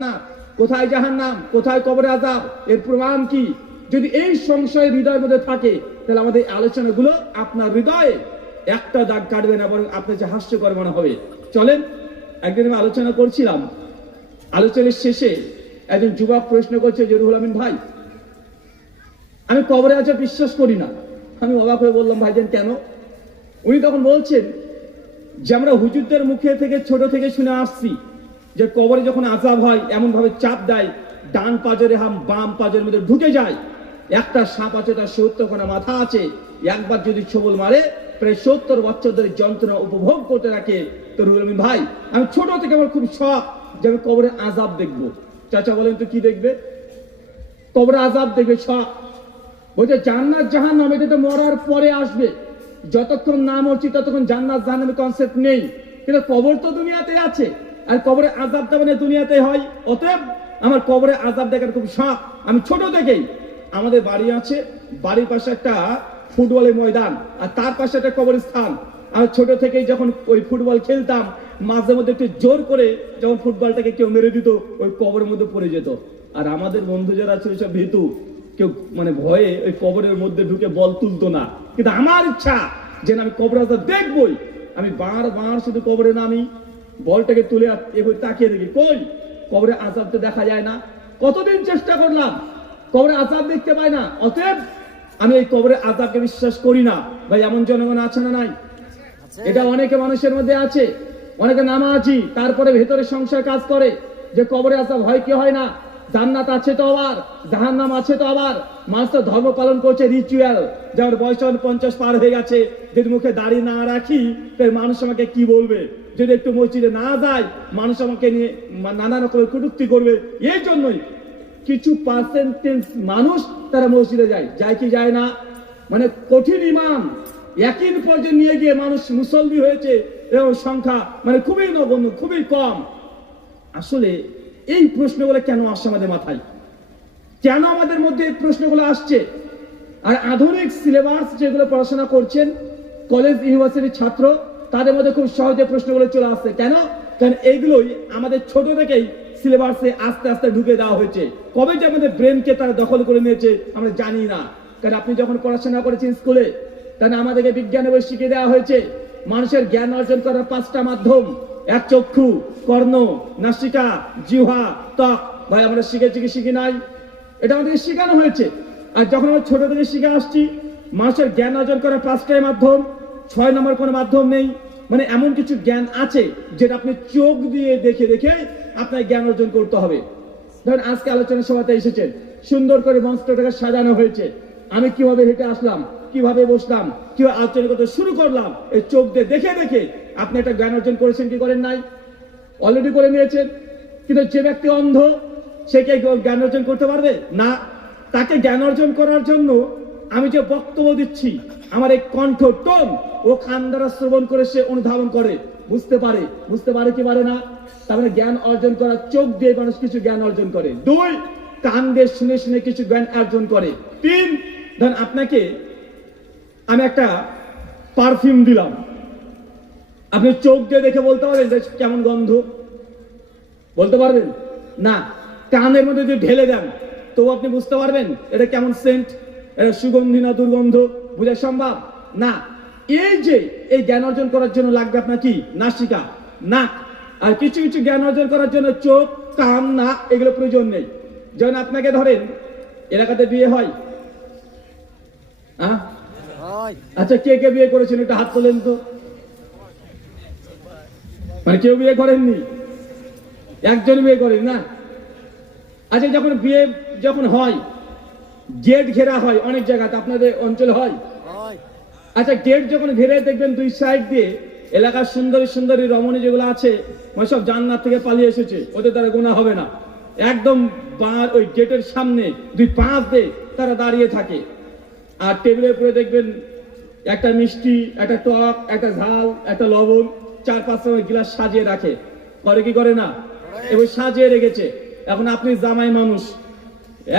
না, কোথায় জাহান্নাম, কোথায় কবরে আযাব, এর প্রমাণ কি? যদি এই সংশয় হৃদয়ের মধ্যে থাকে, তাহলে আমাদের আলোচনাগুলো আপনার হৃদয়ে একটা দাগ কাটবে না, বরং আপনার যে হাস্যকর মনে হবে। চলেন, একদিন আমি আলোচনা করছিলাম, আলোচনার শেষে একজন যুবক প্রশ্ন করছে যে রুহুল আমিন ভাই, আমি কবরে আযাব বিশ্বাস করি না। আমি অবাক হয়ে বললাম, ভাইজান কেন? উনি তখন বলছেন যে আমরা হুজুরদের মুখে থেকে ছোট থেকে শুনে আসছি যে কবরে যখন আযাব হয় এমন ভাবে চাপ দেয়, ডান পাজরে হাম বাম পাজরের মধ্যে ঢুকে যায়। একটা সাপ আছে, তার 70 কোনা মাথা আছে, একবার যদি ছবল মারে প্রায় 70 বছর ধরে যন্ত্রণা উপভোগ করতে রাখে। তো রুহুল আমিন ভাই, আমি ছোট থেকে আমার খুব শখ যে আমি কবরে আযাব দেখবো। চাচা বলেন তো কি দেখবে? কবরে আযাব দেখবে, শখ। বলছে জান্নাত জাহান্নাম এটা তো মরার পরে আসবে, যতক্ষণ না মরছি ততক্ষণ জান্নাত জাহান্নামের কনসেপ্ট নেই। কিন্তু কবর তো দুনিয়াতে আছে, আর কবরে আযাবটা মানে দুনিয়াতে হয়। অতএব আমার কবরে আযাব দেখার খুব শখ। আমি ছোট থেকেই, আমাদের বাড়ি আছে, বাড়ির পাশে একটা ফুটবলের ময়দান, আর তার পাশে একটা কবরস্থান। আমি ছোট থেকেই যখন ওই ফুটবল খেলতাম, মাঝে মধ্যে একটু জোর করে যখন ফুটবলটাকে কেউ মেরে দিত, ওই কবরের মধ্যে পড়ে যেত। আর আমাদের বন্ধু যারা ছিল সব ভীতু, কেউ মানে ভয়ে ওই কবরের মধ্যে ঢুকে বল তুলতো না। কিন্তু আমার ইচ্ছা যে আমি কবর আযাব দেখবই। আমি বারবার শুধু কবরে নামি, বলটাকে তুলে এবার তাকিয়ে দেখি, কই কবরে আযাব তো দেখা যায় না। কতদিন চেষ্টা করলাম, কবরে আযাব দেখতে পাই না। অতএব আমি এই কবরে আযাবকে বিশ্বাস করি না। ভাই, এমন জনগণ আছে না নাই? এটা অনেকে মানুষের মধ্যে আছে। অনেকে নামাজি, তারপরে ভেতরে সংসার কাজ করে যে কবরে আযাব হয় কি হয় না, জান্নাত আছে তো আবার জাহান্নাম আছে তো আবার। মানুষ তো ধর্ম পালন করছে রিচুয়াল, যেমন বয়স 50 পার হয়ে গেছে, যদি মুখে দাড়ি না রাখি তাই মানুষ আমাকে কি বলবে, যদি একটু মসজিদে না যায় মানুষ আমাকে নিয়ে নানা রকমের কটূক্তি করবে। এই জন্যই কিছু পার্সেন্টেজ মানুষ তারা মসজিদে যায়, যায় কি যায় না, মানে কঠিন ইমান একই পর্যায়ে নিয়ে গিয়ে মানুষ মুসল্লি হয়েছে এবং সংখ্যা মানে খুবই নগণ্য, খুবই কম। আসলে এই প্রশ্নগুলো কেন আসছে আমাদের মাথায়? কেন আমাদের মধ্যে এই প্রশ্নগুলো আসছে? আর আধুনিক সিলেবাস যেগুলো পড়াশোনা করছেন কলেজ ইউনিভার্সিটির ছাত্র, তাদের মধ্যে খুব সহজে প্রশ্নগুলো চলে আসছে। কেন? কারণ এইগুলোই আমাদের ছোট থেকেই সিলেবাসে আস্তে আস্তে ঢুকে দেওয়া হয়েছে। কবে যে আমাদের ব্রেনকে তারা দখল করে নিয়েছে আমরা জানি না। কারণ আপনি যখন পড়াশোনা করেছেন স্কুলে, তাহলে আমাদেরকে বিজ্ঞানে বই শিখিয়ে দেওয়া হয়েছে মানুষের জ্ঞান অর্জন করার 5টা মাধ্যম: এক চক্ষু, কর্ণ, নাসিকা, জিহ্বা, ত্বক। ভাই, আমরা শিখেছি কি শিখি নাই? এটা আমাদেরকে শেখানো হয়েছে। আর যখন আমরা ছোট থেকে শিখে আসছি মানুষের জ্ঞান অর্জন করার 5টাই মাধ্যম, 6 নম্বর কোনো মাধ্যম নেই। মানে এমন কিছু জ্ঞান আছে যেটা আপনি চোখ দিয়ে দেখে দেখে আপনার জ্ঞান অর্জন করতে হবে। ধরেন আজকে আলোচনা সভাতে এসেছেন, সুন্দর করে মঞ্চটাকে সাজানো হয়েছে। আমি কিভাবে হেঁটে আসলাম, কিভাবে বসলাম, কিভাবে আলোচনা করতে শুরু করলাম, এই চোখ দিয়ে দেখে দেখে আপনি একটা জ্ঞান অর্জন করেছেন কি করেন নাই? অলরেডি করে নিয়েছেন। কিন্তু যে ব্যক্তি অন্ধ, সে কি জ্ঞান অর্জন করতে পারবে না? তাকে জ্ঞান অর্জন করার জন্য আমি যে বক্তব্য দিচ্ছি, আমার এই কণ্ঠ টোন ও কান দ্বারা শ্রবণ করে সে অনুধাবন করে, বুঝতে পারে। বুঝতে পারে কি পারে না? তার মানে জ্ঞান অর্জন করার চোখ দিয়ে মানুষ কিছু জ্ঞান অর্জন করে। 2, কান দিয়ে শুনে শুনে কিছু জ্ঞান অর্জন করে। 3, ধরেন আপনাকে আমি একটা পারফিউম দিলাম, আপনি চোখ দিয়ে দেখে বলতে পারবেন যে কেমন গন্ধ? বলতে পারবেন না। কানের মধ্যে যদি ঢেলে দেন তবু আপনি বুঝতে পারবেন এটা কেমন সেন্ট, এটা সুগন্ধি না দুর্গন্ধ? বোঝা সম্ভব না। এই যে এই জ্ঞান অর্জন করার জন্য লাগবে আপনার কি? নাসিকা, নাক। আর কিছু কিছু জ্ঞান অর্জন করার জন্য চোখ, কান, নাক এগুলো প্রয়োজন নেই। যেমন আপনাকে ধরেন এলাকাতে বিয়ে হয়, আচ্ছা কে কে বিয়ে করেছেন একটু হাত তোলেন তো। মানে কেউ বিয়ে করেননি? একজন বিয়ে করেন না? আচ্ছা, যখন বিয়ে যখন হয় গেট ঘেরা হয় অনেক জায়গাতে, আপনাদের অঞ্চলে হয়? আচ্ছা, গেট যখন ঘেরে দেখবেন 2 সাইড দিয়ে এলাকার সুন্দরী সুন্দরী রমণী যেগুলো আছে মানে সব জান্নাত থেকে পালিয়ে এসেছে, ওদের দ্বারা গোনা হবে না। একদম ওই গেটের সামনে 2 পাশ দিয়ে তারা দাঁড়িয়ে থাকে। আর টেবিলের উপরে দেখবেন একটা মিষ্টি, একটা টক, একটা ঝাল, একটা লবণ, 4-5 রকমের গ্লাস সাজিয়ে রাখে। করে কি করে না? এবার সাজিয়ে রেখেছে। এখন আপনি জামাই মানুষ,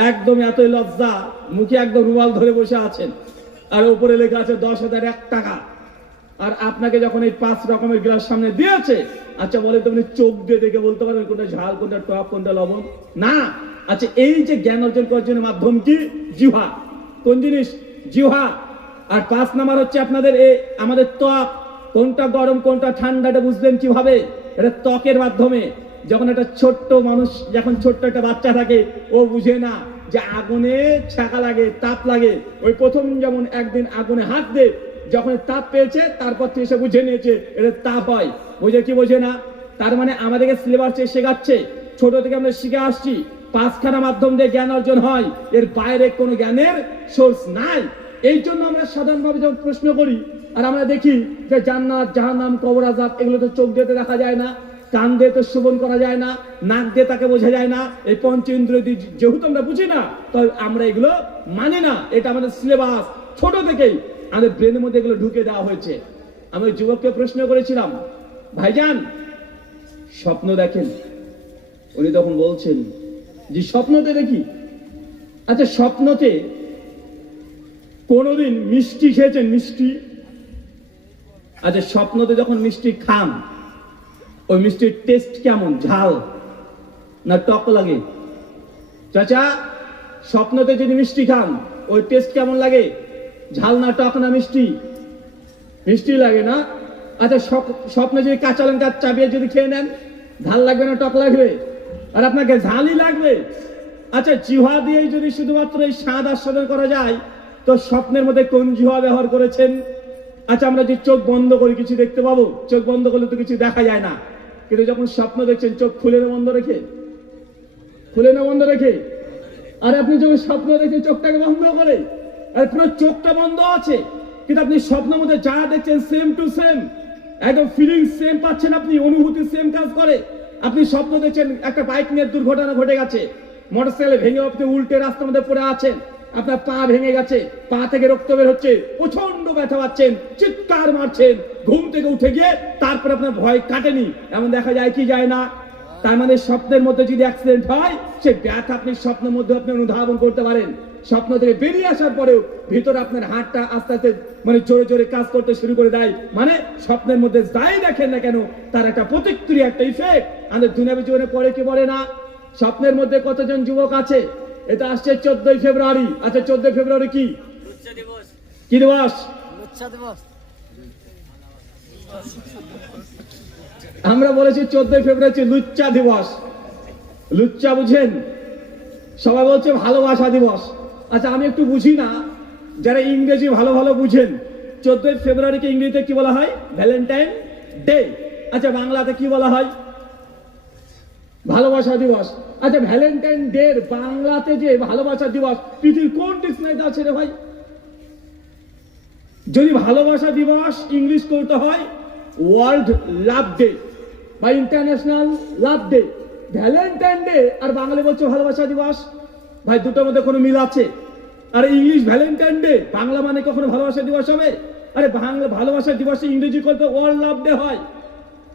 একদম এতই লজ্জা, মুখে একদম রুমাল ধরে বসে আছেন, আর উপরে লেখা আছে 10,001 টাকা। আর আপনাকে যখন এই 5 রকমের গ্লাস সামনে দিয়েছে, আচ্ছা বলে তো আপনি চোখ দিয়ে দেখে বলতে পারবেন কোনটা ঝাল, কোনটা টক, কোনটা লবণ? না। আচ্ছা এই যে জ্ঞান অর্জন করার জন্য মাধ্যম কি? জিহ্বা। কোন জিনিস? জিহ্বা। আর 5 নাম্বার হচ্ছে আপনাদের আমাদের ত্বক। কোনটা গরম কোনটা ঠান্ডা এটা বুঝবেন কিভাবে? এটা ত্বকের মাধ্যমে। যখন একটা ছোট্ট মানুষ, যখন ছোট্ট একটা বাচ্চা থাকে, ও বুঝে না যে আগুনে ছ্যাঁকা লাগে, তাপ লাগে। ওই প্রথম যেমন একদিন আগুনে হাত দে, যখন তাপ পেয়েছে তারপর থেকে সে বুঝে নিয়েছে এটা তাপ হয়। বুঝে কি বোঝে না? তার মানে আমাদেরকে সিলেবাস শেখাচ্ছে, ছোট থেকে আমরা শিখে আসছি 5খানা মাধ্যম দিয়ে জ্ঞান অর্জন হয়, এর বাইরে কোনো জ্ঞানের সোর্স নাই। এই জন্য আমরা সাধারণভাবে যখন প্রশ্ন করি আর আমরা দেখি যে জান্নাত, জাহান্নাম, কবর আযাব এগুলো তো চোখ দিয়ে দেখা যায় না, কান দিয়ে তো শ্রবণ করা যায় না, নাক দিয়ে তাকে বোঝা যায় না, এই পঞ্চ ইন্দ্রিয় দিয়ে যেহেতু আমরা বুঝি না, তাই আমরা এগুলো মানি না। এটা আমাদের সিলেবাস ছোট থেকেই আমাদের ব্রেনের মধ্যে এগুলো ঢুকে দেওয়া হয়েছে। আমি যুবককে প্রশ্ন করেছিলাম, ভাইজান স্বপ্ন দেখেন? উনি তখন বলছেন যে স্বপ্নতে দেখি। আচ্ছা স্বপ্নতে কোনোদিন মিষ্টি খেয়েছেন? মিষ্টি? আচ্ছা স্বপ্নতে যখন মিষ্টি খান, ওই মিষ্টির টেস্ট কেমন? ঝাল না টক লাগে? চাচা স্বপ্নতে যদি মিষ্টি খান, ওই টেস্ট কেমন লাগে? ঝাল না টক না মিষ্টি? মিষ্টি লাগে না? আচ্ছা স্বপ্নে যদি কাঁচা লঙ্কা চাবিয়ে যদি খেয়ে নেন, ঝাল লাগবে না টক লাগবে? আর আপনাকে ঝালই লাগবে। আচ্ছা জিহ্বা দিয়ে যদি শুধুমাত্র এই স্বাদ আস্বাদন করা যায়, তো স্বপ্নের মধ্যে কোন জিহ্বা ব্যবহার করেছেন? আচ্ছা আমরা যে চোখ বন্ধ করি কিছু দেখতে পাবো? চোখ বন্ধ করলে তো কিছু দেখা যায় না, কিন্তু যখন স্বপ্ন দেখছেন চোখ খুলে না বন্ধ রেখে? খুলে না বন্ধ রেখে? আর আপনি যখন স্বপ্ন দেখছেন চোখটাকে বন্ধ করে, আর পুরো চোখটা বন্ধ আছে, কিন্তু আপনি স্বপ্নের মধ্যে যা দেখছেন সেম টু সেম, একদম ফিলিং সেম পাচ্ছেন, আপনি অনুভূতি সেম কাজ করে। আপনি স্বপ্ন দেখছেন একটা বাইক নিয়ে দুর্ঘটনা ঘটে গেছে, মোটরসাইকেল ভেঙে আপনি উল্টে রাস্তার মধ্যে পড়ে আছেন, আপনার পা ভেঙে গেছে, পা থেকে রক্ত বের হচ্ছে, প্রচন্ড ব্যথা পাচ্ছেন, চিৎকার মারছেন, ঘুম থেকে উঠে গিয়ে তারপরে আপনার ভয় কাটেনি, এমন দেখা যায় কি যায় না? তার মানে স্বপ্নের মধ্যে যদি অ্যাক্সিডেন্ট হয়, সে ব্যথা আপনি স্বপ্নের মধ্যে আপনি অনুধাবন করতে পারেন। স্বপ্ন থেকে বেরিয়ে আসার পরেও ভিতরে আপনার হাতটা আস্তে আস্তে মানে জোরে জোরে কাজ করতে শুরু করে দেয়। মানে স্বপ্নের মধ্যে যাই দেখেন না কেন, তার একটা প্রতিক্রিয়া, একটা ইফেক্ট আমাদের দুনিয়াবী জীবনে পড়ে কি পড়ে না? স্বপ্নের মধ্যে কতজন যুবক আছে? এটা আসছে 14ই ফেব্রুয়ারি। আচ্ছা 14ই ফেব্রুয়ারি কি? কি দিবস? আমরা বলেছি 14ই ফেব্রুয়ারি লুচ্চা দিবস। লুচ্চা বুঝেন? সবাই বলছে ভালোবাসা দিবস। আচ্ছা আমি একটু বুঝি না, যারা ইংরেজি ভালো ভালো বুঝেন, 14ই ফেব্রুয়ারিকে ইংরেজিতে কি বলা হয়? Valentine day. আচ্ছা বাংলাতে কি বলা হয়? ভালোবাসা দিবস। আচ্ছা ভ্যালেন্টাইন ডে বাংলাতে যে ভালোবাসা দিবস, পৃথিবীর কোন ডিকশনারিতে আছে রে ভাই? যদি ভালোবাসা দিবস ইংলিশ করতে হয় ওয়ার্ল্ড লাভ ডে বা international love day, Valentine day আর বাঙালি বলছে ভালোবাসা দিবস, ভাই দুটোর মধ্যে কোনো মিল আছে? আর ইংলিশ ভ্যালেন্টাইন ডে, বাংলা মানে কখনো ভালোবাসা দিবস হবে? আরে বাংলা ভালোবাসা দিবসে ইংরেজি করতে ওয়ার্ল্ড লাভ ডে হয়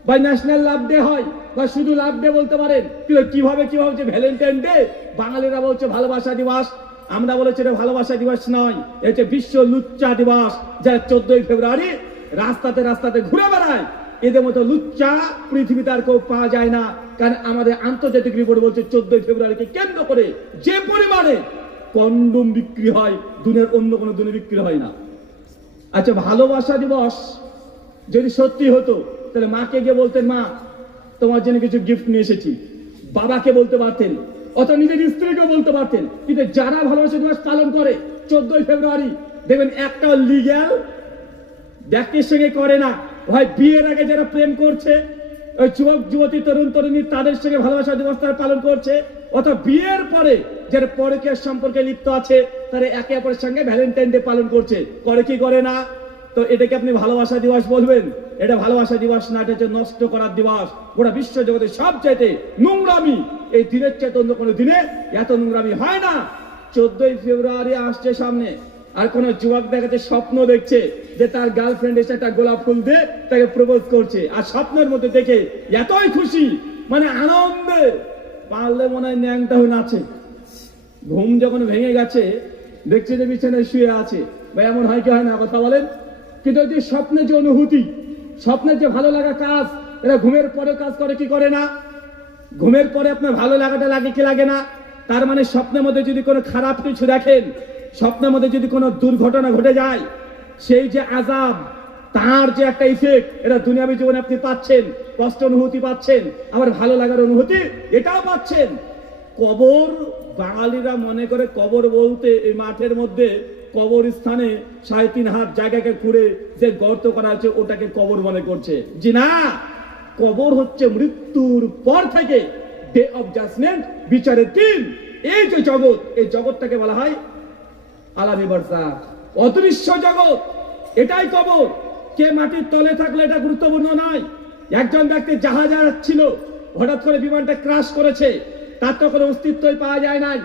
বা ন্যাশনাল লাভ ডে হয় বা শুধু লাভ ডে বলতে পারেন, কিন্তু কিভাবে যে ভ্যালেন্টাইন ডে বাঙালিরা বলছে ভালোবাসা দিবস, আমরা বলেছি এটা ভালোবাসা দিবস নয়, এটা বিশ্ব লুচ্চা দিবস। যারা 14ই ফেব্রুয়ারি রাস্তাতে রাস্তাতে ঘুরে বেড়ায়, এদের মতো লুচ্চা পৃথিবীতে আর কেউ পাওয়া যায় না। কারণ আমাদের আন্তর্জাতিক রিপোর্ট বলছে 14ই ফেব্রুয়ারিকে কেন্দ্র করে যে পরিমাণে কন্ডম বিক্রি হয়, দুনিয়ার অন্য কোনো দিনে বিক্রি হয় না। আচ্ছা ভালোবাসা দিবস যদি সত্যি হতো, তাহলে মাকে গিয়ে বলতেন মা তোমার জন্য কিছু গিফট নিয়ে এসেছি, বাবাকে বলতে পারতেন, অথবা নিজের স্ত্রীকে বলতে পারতেন। কিন্তু যারা ভালোবাসা দিবস পালন করে 14ই ফেব্রুয়ারি, দেখবেন একটা লিগ্যাল ব্যক্তির সঙ্গে করে না, ভাই বিয়ের আগে যারা প্রেম করছে, ওই যুবক যুবতী তরুণ তরুণী, তাদের সঙ্গে ভালোবাসা দিবস তারা পালন করছে, অথবা বিয়ের পরে যারা পরকীয়ার সম্পর্কে লিপ্ত আছে, তারা একে অপরের সঙ্গে ভ্যালেন্টাইন ডে পালন করছে, করে কি করে না? তো এটাকে আপনি ভালোবাসা দিবস বলবেন? এটা ভালোবাসা দিবস না, এটা হচ্ছে নষ্ট করার দিবস। গোটা বিশ্ব জগতে সবচাইতে নোংরামি এই দিনের চাইতে অন্য কোনো দিনে এত নোংরামি হয় না। 14ই ফেব্রুয়ারি আসছে সামনে, আর কোন যুবক দেখাতে স্বপ্ন দেখছে যে তার গার্লফ্রেন্ড এসে একটা গোলাপ ফুল দিয়ে তাকে প্রপোজ করছে, আর স্বপ্নের মধ্যে দেখে এতই খুশি, মানে আনন্দে পারলে মনে হয় ন্যাংটা হয়ে নাচে। ঘুম যখন ভেঙে গেছে, দেখছে যে বিছানায় শুয়ে আছে। ভাই এমন হয় কি হয় না? কথা বলেন। কিন্তু ওই যে স্বপ্নের যে অনুভূতি, স্বপ্নের যে ভালো লাগা কাজ, এরা ঘুমের পরে কাজ করে কি করে না? ঘুমের পরে আপনার ভালো লাগাটা লাগে কি লাগে না? তার মানে স্বপ্নের মধ্যে যদি কোনো খারাপ কিছু দেখেন, স্বপ্নের মধ্যে যদি কোনো দুর্ঘটনা ঘটে যায়, সেই যে আযাব, তার যে একটা ইফেক্ট, এটা দুনিয়াবী জীবনে আপনি পাচ্ছেন, কষ্ট অনুভূতি পাচ্ছেন, আবার ভালো লাগার অনুভূতি এটাও পাচ্ছেন। কবর, বাঙালিরা মনে করে কবর বলতে এই মাঠের মধ্যে কবর স্থানে 3.5 হাত জায়গাকে খুঁড়ে যে গর্ত করা হয়েছে ওটাকে কবর মনে করছে। জি না, কবর হচ্ছে মৃত্যুর পর থেকে ডে অফ জাজমেন্ট, বিচারের দিন। এই যে জগৎ, এই জগৎটাকে বলা হয় আলামী বারযাখ, অদৃশ্য জগৎ, এটাই কবর। কে মাটির তলে থাকলে এটা গুরুত্বপূর্ণ নয়। একজন ব্যক্তি জাহাজে যাচ্ছিল, হঠাৎ করে বিমানটা ক্রাশ করেছে, তার তো কোনো অস্তিত্বই পাওয়া যায় নাই।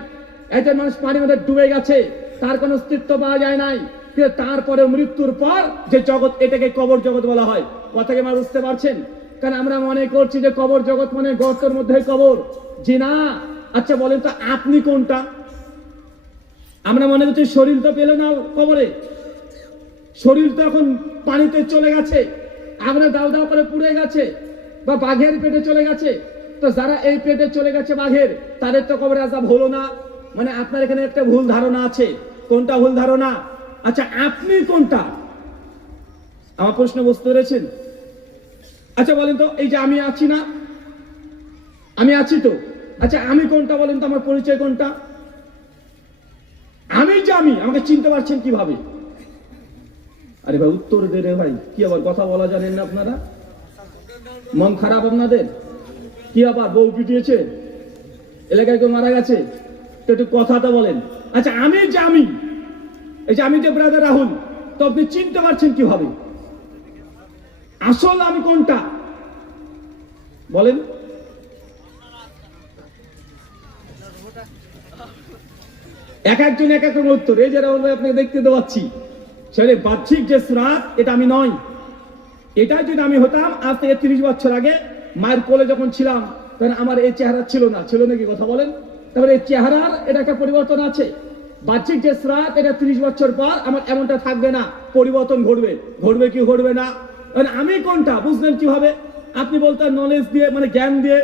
একজন মানুষ পানির মধ্যে ডুবে গেছে, তার কোনো অস্তিত্ব পাওয়া যায় নাই। কিন্তু তারপরে মৃত্যুর পর যে জগৎ, এটাকে কবর জগৎ বলা হয়। কথা কি আপনারা বুঝতে পারছেন? কারণ আমরা মনে করছি যে কবর জগৎ মানে গর্তের মধ্যে কবর। জি না। আচ্ছা বলেন তো আপনি কোনটা? আমরা মনে করছি শরীর তো পেল না কবরে, শরীর তো এখন পানিতে চলে গেছে, আমরা দাও দাও করে পুড়ে গেছে, বা বাঘের পেটে চলে গেছে। তো যারা এই পেটে চলে গেছে বাঘের, তাদের তো কবরে আযাব হলো না। মানে আপনার এখানে একটা ভুল ধারণা আছে। কোনটা ভুল ধারণা? আচ্ছা আপনি কোনটা? আমার প্রশ্ন বুঝতে পেরেছেন? আচ্ছা বলেন তো, এই যে আমি আছি না, আমি আছি তো, আচ্ছা আমি কোনটা বলেন তো? আমার পরিচয় কোনটা? আমি যে আমি, আমাকে চিনতে পারছেন কিভাবে? আরে ভাই উত্তর দে রে ভাই, কি আবার কথা বলা জানেন না আপনারা? মন খারাপ আপনাদের? কি আবার বউ পিটিয়েছে, এলাকায় কেউ মারা গেছে, তো একটু কথাটা বলেন। আচ্ছা আমি যে আমি, এই যে আমি যে ব্রাদার রাহুল, তো আপনি চিনতে পারছেন কিভাবে? আসল আমি কোনটা বলেন? এক একজন এক এক উত্তর। এই যে রাহুল ভাই আপনাকে দেখতে পাচ্ছি, সেটা বাহ্যিক যে শ্রাত, এটা আমি নয়। এটাই যদি আমি হতাম আজ থেকে 30 বছর আগে মায়ের কোলে যখন ছিলাম, তখন আমার এই চেহারা ছিল না। ছিল নাকি কথা বলেন? তারপরে এই চেহারার এটা একটা পরিবর্তন আছে। বাহ্যিক যে শ্রাত, এটা 30 বছর পর আমার এমনটা থাকবে না, পরিবর্তন ঘটবে। ঘটবে কি ঘটবে না? আমি কোনটা বুঝলেন কিভাবে? আপনি বলতেন নলেজ দিয়ে, মানে জ্ঞান দিয়ে,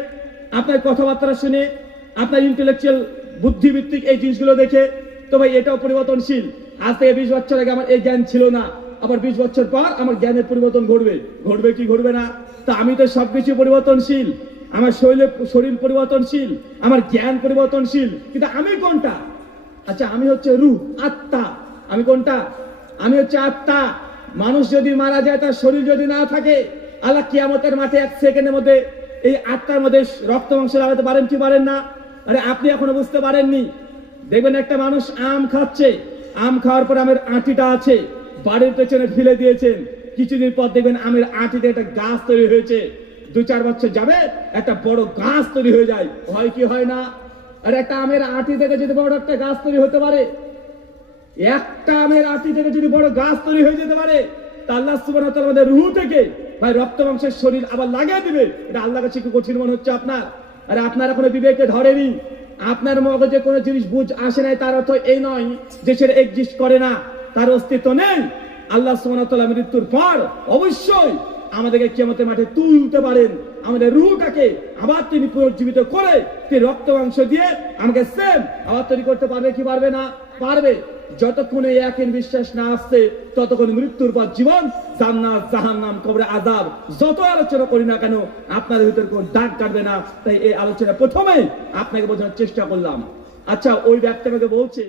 আপনার কথাবার্তা শুনে, আপনার ইন্টেলেকচুয়াল বুদ্ধিভিত্তিক এই জিনিসগুলো দেখে, তো ভাই এটাও পরিবর্তনশীল। আজ থেকে 20 বছর আগে আমার এই জ্ঞান ছিল না, আবার 20 বছর পর আমার জ্ঞানের পরিবর্তন ঘটবে। ঘটবে কি ঘটবে না? তা আমি তো সবকিছু পরিবর্তনশীল। আমার শরীর পরিবর্তনশীল, আমার জ্ঞান পরিবর্তনশীল, কিন্তু আমি কোনটা? আচ্ছা আমি হচ্ছে রূহ, আত্মা। আমি কোনটা? আমি হচ্ছে আত্মা। মানুষ যদি মারা যায়, তার শরীর যদি না থাকে, আল্লাহ কিয়ামতের মাঠে 1 সেকেন্ডের মধ্যে এই আত্মার মধ্যে রক্ত মাংস লাগাতে পারেন কি পারেন না? আরে আপনি এখনো বুঝতে পারেননি। দেখবেন একটা মানুষ আম খাচ্ছে, আম খাওয়ার পর আমের আঁটিটা আছে, বাড়ির পেছনে ফেলে দিয়েছেন। কিছুদিন পর দেখবেন আমের আঁটিতে একটা গাছ তৈরি হয়েছে। 2-4 বছর যাবে একটা বড় গাছ তৈরি হয়ে যায়। হয় কি হয় না? আর একটা আমের আঁটি থেকে যদি বড় একটা গাছ তৈরি হতে পারে, একটা আমের আঁটি থেকে যদি বড় গাছ তৈরি হয়ে যেতে পারে, তা আল্লাহ সুবহানাহু ওয়া তাআলা আমাদের রূহ থেকে ভাই রক্ত মাংসের শরীর আবার লাগিয়ে দিবে। এটা আল্লাহর কাছে কি কঠিন মনে হচ্ছে আপনার? আরে আপনার এখনো বিবেকে ধরেনি। আপনার মগজে কোনো জিনিস বুঝ আসে নাই, তার অর্থ এই নয় যে সেটা এক্সিস্ট করে না, তার অস্তিত্ব নেই। আল্লাহ সুবহানাহু ওয়া তাআলা মৃত্যুর পর অবশ্যই আমাদেরকে কিয়ামতের মাঠে তুলতে পারেন। আমাদের রূহটাকে আবার তিনি পুনর্জীবিত করে তিনি রক্ত মাংস দিয়ে আমাকে সেম আবার তৈরি করতে পারবে কি পারবে না? পারবে। যতক্ষণ এই একই বিশ্বাস না আসছে, ততক্ষণ মৃত্যুর পর জীবন, জান্নাত, জাহান্নাম, কবরে আযাব, যত আলোচনা করি না কেন আপনাদের ভিতরে কোনো দাগ কাটবে না। তাই এই আলোচনা প্রথমে আপনাকে বোঝানোর চেষ্টা করলাম। আচ্ছা ওই ব্যক্তি আমাকে বলছে